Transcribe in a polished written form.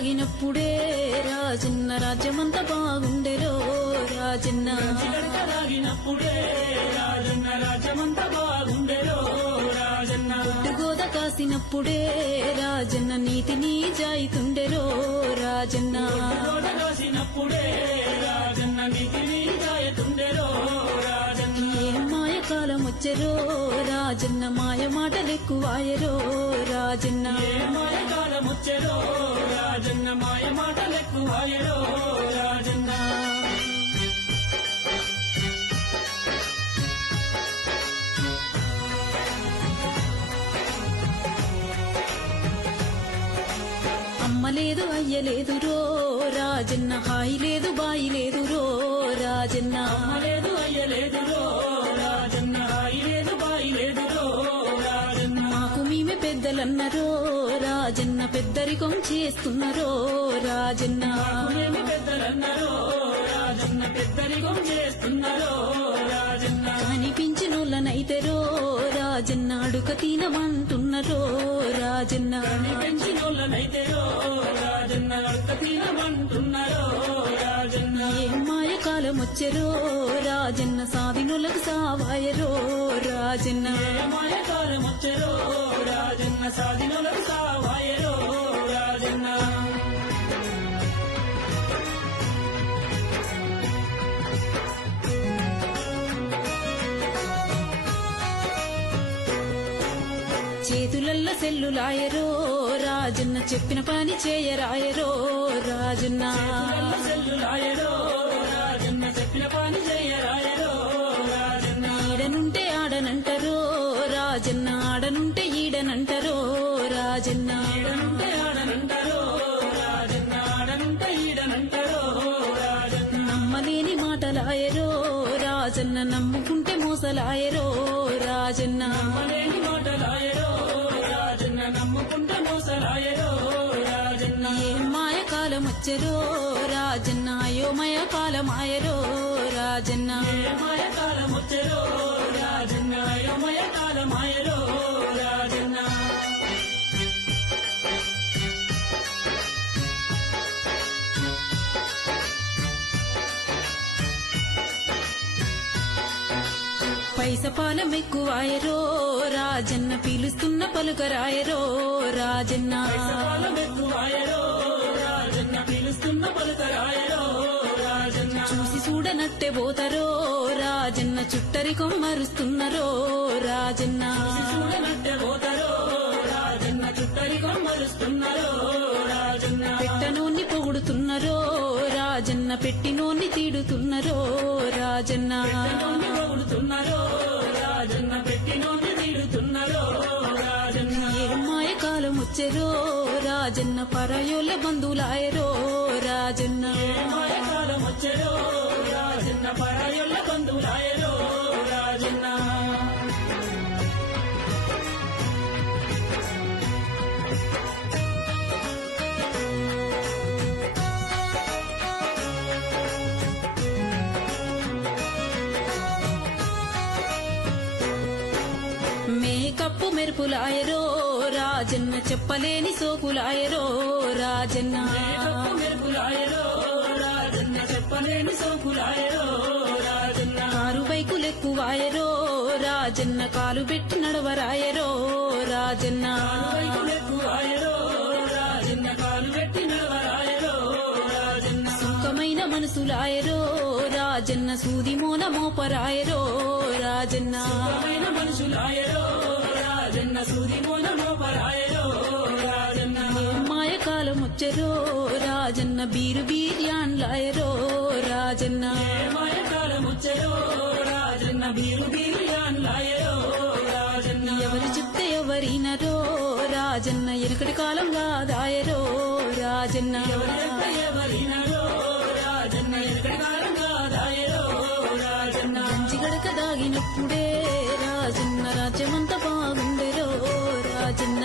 దాగినప్పుడే రాజన్న రాజ్యమంతా బాగుండెరో రాజన్న దాగినప్పుడే రాజన్న రాజ్యమంతా బాగుండెరో రాజన్న గోద కాసినప్పుడే రాజన్న నీతి నిజాయితుండెరో రాజన్న కాసినప్పుడే రాజన్న నీతి నిజాయితుండెరో రాజన్న మాయ కాలం వచ్చెరో రాజన్న మాయ మాటలెక్కువాయరో రాజన్న మాయ కాలం వచ్చెరో రాజన్న మాయ మాటలెక్కువాయరో రాజన్న అమ్మ లేదు అయ్యలేదు రో రాజన్న హాయి లేదు బాయి లేదు రో రాజన్న లేదు అయ్యలేదు రో రాజన్న హాయి లేదు బాయి లేదు రో రాజన్న మాకు మేమే పెద్దలన్నరో రాజన్న పెద్దరికం చేస్తున్నరో రాజన్న మేమి పెద్దలన్నరో రాజన్న పెద్దరికం చేస్తున్నారో రాజన్న కనిపించినోళ్ళనైతేరో రాజన్న అడుక తినమంటున్నరో రాజన్న పెంచినోళ్ళనైతేరో రాజన్న అడుక తినమంటున్నారో రాజన్న ఏం మాయ కాలం వచ్చెరో రాజన్న సాధినులకు సావాయరో రాజన్న మాయ కాలం వచ్చెరో రాజన్న సాధినులకు సావాయరో రాజన్న చేతులల్ల సెల్లులాయరో రాజన్న చెప్పిన పని చేయరాయరో రాజన్న సెల్లులాయరో రాజన్న చెప్పిన పని చేయరాయరో రాజన్న ఈడనుంటే ఆడనంటరో రాజన్న ఆడనుంటే ఈడనంటరో రాజన్న ఈడనుంటే ఆడనంటారో రాజన్న ఆడనుంటే ఈడనంటారో రాజన్న నమ్మలేని మాటలాయరో రాజన్న నమ్ముకుంటే మోసలాయరో రాజన్న నమ్మలేని మాటలాయరో రాజన్న నమ్ముకుంటే మోసలాయరో రాజన్న ఏం మాయ కాలం వచ్చెరో రాజన్న అయోమయ కాలమాయరో రాజన్న మాయ కాలం వచ్చెరో రాజన్న అయోమయ కాలమాయరో రాజన్న పైసపాలం ఎక్కువాయరో రాజన్న పిలుస్తున్న పలుకరాయరో రాజన్న ఎక్కువాయరో రాజన్న పిలుస్తున్న పలుకరాయరో రాజన్న చూసి చూడనట్టే పోతారో రాజన్న చుట్టరికం మరుస్తున్నరో రాజన్న చూడనట్టే పోతారో రాజన్న చుట్టరికం మరుస్తున్నారో రాజన్న పెట్టనోన్ని పొగుడుతున్నరో రాజన్న పెట్టినోన్ని తీడుతున్నరో రాజన్న పొగుడుతున్నారో రాజన్న పెట్టినోని తీడుతున్నారో రాజన్న ఏం మాయ కాలం వచ్చెరో రాజన్న పరాయోళ్ళ బంధువులాయరో రాజన్న మాయ కాలం వచ్చెరో రాజన్న పరాయుళ్ళ బంధువులాయరో రాజన్న మేకప్పు మెరుపులాయరో రాజన్న చెప్పలేని సోకులాయరో రాజన్న మెరుపులాయరో రాజన్న చెప్పలేని సోకులాయరో రాజన్న కారు బైకులెక్కువాయరో రాజన్న కాలు పెట్టి నడవరాయరో రాజన్న ఎక్కువాయరో రాజన్న కాలు పెట్టి నడవరాయరో రాజన్న సుఖమైన మనసులాయరో రాజన్న సూది మోన మోపరాయరో రాజన్న సుఖమైన మనుషులాయరో రాజన్న సూది మోపరాయరో రాజన్న మాయ కాలం వచ్చెరో రాజన్న బీరు బీర్యాన్లాయరో రాజన్న మాయ కాలం వచ్చెరో రాజన్న బీరుయాన్లాయరో రాజన్న ఎవరు చెప్తే ఎవరినరో రాజన్న ఎనకటి కాలం కాదాయరో రాజన్న ఎవరినరో రాజన్న ఎక్కడి కాలం కాదాయరో రాజన్న గడక దాగినప్పుడే రాజన్న రాజ్యమంతా బాగుండెరో రాజన్న